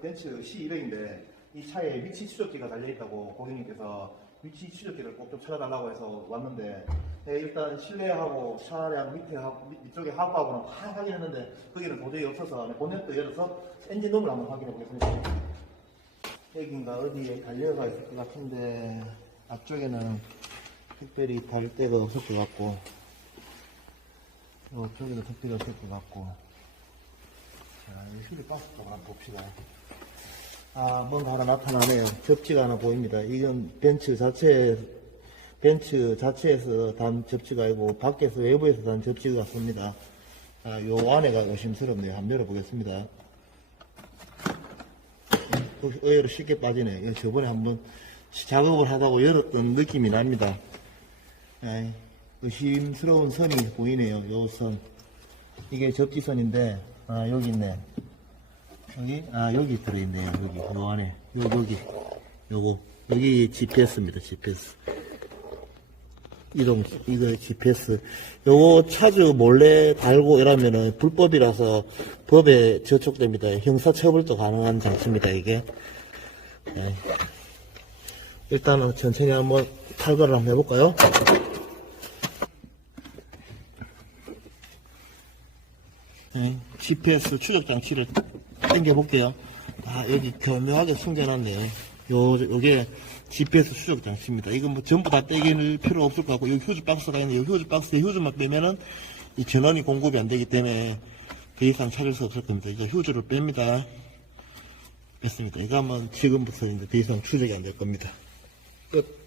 벤츠 C200인데 이 차에 위치 추적기가 달려있다고 고객님께서 위치 추적기를 꼭 좀 찾아달라고 해서 왔는데 네, 일단 실내하고 차량 밑에 하고, 밑- 밑쪽에 하부하고는 다 확인했는데 거기는 도저히 없어서 네, 본넷도 열어서 엔진룸을 한번 확인해 보겠습니다. 여긴가 어디에 달려가 있을 것 같은데 앞쪽에는 특별히 달 데가 없을 것 같고 이쪽에도 특별히 없을 것 같고 자, 이 휠이 쪽으로 한번 봅시다. 아, 뭔가 하나 나타나네요. 접지가 하나 보입니다. 이건 벤츠 자체, 벤츠 자체에서 단 접지가 아니고 밖에서 외부에서 단 접지 같습니다. 아, 요 안에가 의심스럽네요. 한번 열어보겠습니다. 또 의외로 쉽게 빠지네. 이거 저번에 한번 작업을 하다고 열었던 느낌이 납니다. 에이, 의심스러운 선이 보이네요. 요 선. 이게 접지선인데, 아, 여기 있네. 여기? 아, 여기 들어있네요. 여기, 요 안에. 요, 여기. 요거. 여기 GPS입니다. GPS. 이동, 이거 GPS. 요거 차주 몰래 달고 이러면은 불법이라서 법에 저촉됩니다. 형사처벌도 가능한 장치입니다, 이게. 네. 일단은 천천히 한번 탈거를 한번 해볼까요? 네, GPS 추적 장치를 당겨 볼게요. 아, 여기 교묘하게 숨겨놨네 요. 요, 요게 GPS 추적 장치입니다. 이거 뭐 전부 다 떼길 필요 없을 것 같고, 여기 휴즈 박스가 있는데, 이 휴즈 박스에 휴즈만 빼면은 이 전원이 공급이 안 되기 때문에 더 이상 찾을 수 없을 겁니다. 이거 휴즈를 뺍니다. 뺐습니다. 이거 하면 지금부터 이제 더 이상 추적이 안 될 겁니다. 끝.